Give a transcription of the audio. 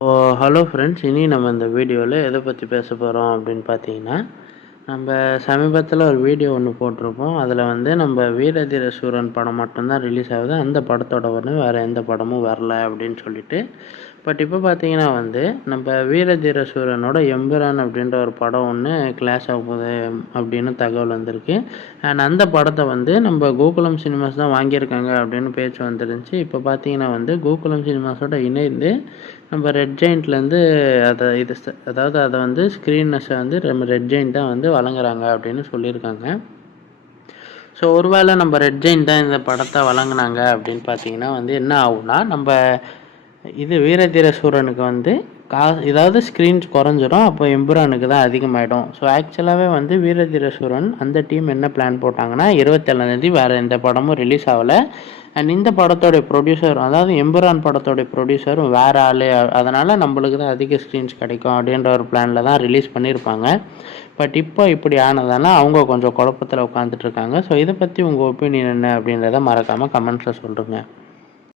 ஓ hello friends இனி நம்ம இந்த வீடியோவில் எதை பற்றி பேச போகிறோம் அப்படின்னு பார்த்தீங்கன்னா நம்ம சமீபத்தில் ஒரு வீடியோ ஒன்று போட்டிருப்போம். அதில் வந்து நம்ம வீரதீர சூரன் படம் மட்டும்தான் ரிலீஸ் ஆகுது. அந்த படத்தோட வந்து வேறு எந்த படமும் வரல அப்படின்னு சொல்லிட்டு. பட் இப்போ பார்த்தீங்கன்னா வந்து நம்ம வீரதீர சூரனோட எம்பிரான் அப்படின்ற ஒரு படம் ஒன்று கிளாஸ் போகுது அப்படின்னு தகவல் வந்திருக்கு. அண்ட் அந்த படத்தை வந்து நம்ம கோகுலம் சினிமாஸ் தான் வாங்கியிருக்காங்க அப்படின்னு பேச்சு வந்துருந்துச்சு. இப்போ பார்த்தீங்கன்னா வந்து கோகுலம் சினிமாஸோட இணைந்து நம்ம ரெட் ஜெயிண்ட்லேருந்து அதை இது அதாவது அதை வந்து ஸ்க்ரீன்னஸை வந்து நம்ம ரெட் ஜெயிண்ட் தான் வந்து வழங்குறாங்க அப்படின்னு சொல்லியிருக்காங்க. ஸோ ஒருவேளை நம்ம ரெட் ஜெயின் தான் இந்த படத்தை வழங்குனாங்க அப்படின்னு பார்த்தீங்கன்னா வந்து என்ன ஆகும்னா நம்ம இது வீரதீர சூரனுக்கு வந்து கா ஏதாவது ஸ்க்ரீன்ஸ் குறைஞ்சிரும் அப்போ எம்புரானுக்கு தான் அதிகமாகிடும் ஸோ ஆக்சுவலாகவே வந்து வீரதீர சூரன் அந்த டீம் என்ன பிளான் போட்டாங்கன்னா இருபத்தேழாந்தேதி வேறு எந்த படமும் ரிலீஸ் ஆகலை. அண்ட் இந்த படத்தோடைய ப்ரொடியூசர் அதாவது எம்புரான் படத்தோடைய ப்ரொடியூசரும் வேறு ஆள். அதனால் நம்மளுக்கு தான் அதிக ஸ்க்ரீன்ஸ் கிடைக்கும் அப்படின்ற ஒரு பிளானில் தான் ரிலீஸ் பண்ணியிருப்பாங்க. பட் இப்போ இப்படி ஆனதால அவங்க கொஞ்சம் குழப்பத்தில் உட்காந்துட்டு இருக்காங்க. ஸோ இதை பற்றி உங்கள் ஒப்பீனியன் என்ன அப்படின்றத மறக்காமல் கமெண்ட்ஸில் சொல்லுங்கள்